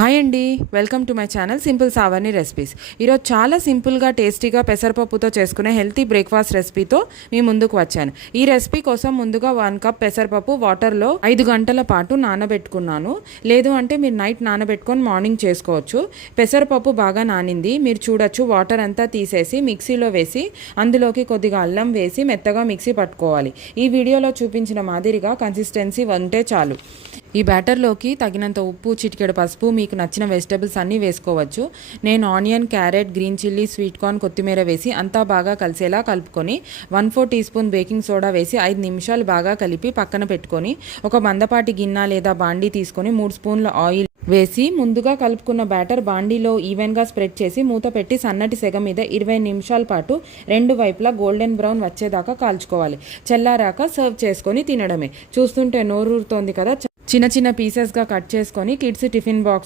Hi అండి, welcome to my channel simple Savarni recipes. ఈరోజు చాలా సింపుల్గా టేస్టీగా పెసరపప్పుతో చేసుకునే హెల్తీ బ్రేక్ఫాస్ట్ రెసిపీతో మీ ముందుకు వచ్చాను. ఈ రెసిపీ కోసం ముందుగా 1 కప్ పెసరపప్పు వాటర్లో 5 గంటల పాటు నానబెట్టుకున్నాను. లేదు అంటే మీరు నైట్ నానబెట్టుకొని మార్నింగ్ చేసుకోవచ్చు. పెసరపప్పు బాగా నానింది, మీరు చూడొచ్చు. వాటర్ అంతా తీసేసి మిక్సీలో వేసి అందులోకి కొద్దిగా అల్లం వేసి మెత్తగా మిక్సీ పట్టుకోవాలి. ఈ వీడియోలో చూపించిన మాదిరిగా కన్సిస్టెన్సీ ఉంటే చాలు. ఈ బ్యాటర్లోకి తగినంత ఉప్పు, చిటికెడు పసుపు, మీకు నచ్చిన వెజిటబుల్స్ అన్నీ వేసుకోవచ్చు. నేను onion, carrot, green chilli, sweet corn, కొత్తిమీర వేసి అంతా బాగా కలిసేలా కలుపుకొని 1/4 టీ స్పూన్ బేకింగ్ సోడా వేసి 5 నిమిషాలు బాగా కలిపి పక్కన పెట్టుకొని ఒక మందపాటి గిన్నె లేదా బాండీ తీసుకొని 3 స్పూన్ల ఆయిల్ వేసి ముందుగా కలుపుకున్న బ్యాటర్ బాండీలో ఈవెన్గా స్ప్రెడ్ చేసి మూత పెట్టి సన్నటి సెగ మీద 20 నిమిషాల పాటు 2 వైపులా గోల్డెన్ బ్రౌన్ వచ్చేదాకా కాల్చుకోవాలి. చల్లారాక సర్వ్ చేసుకొని తినడమే. చూస్తుంటే నోరూరుతోంది కదా. చిన్న చిన్న పీసెస్గా కట్ చేసుకొని కిడ్స్ టిఫిన్ బాక్స్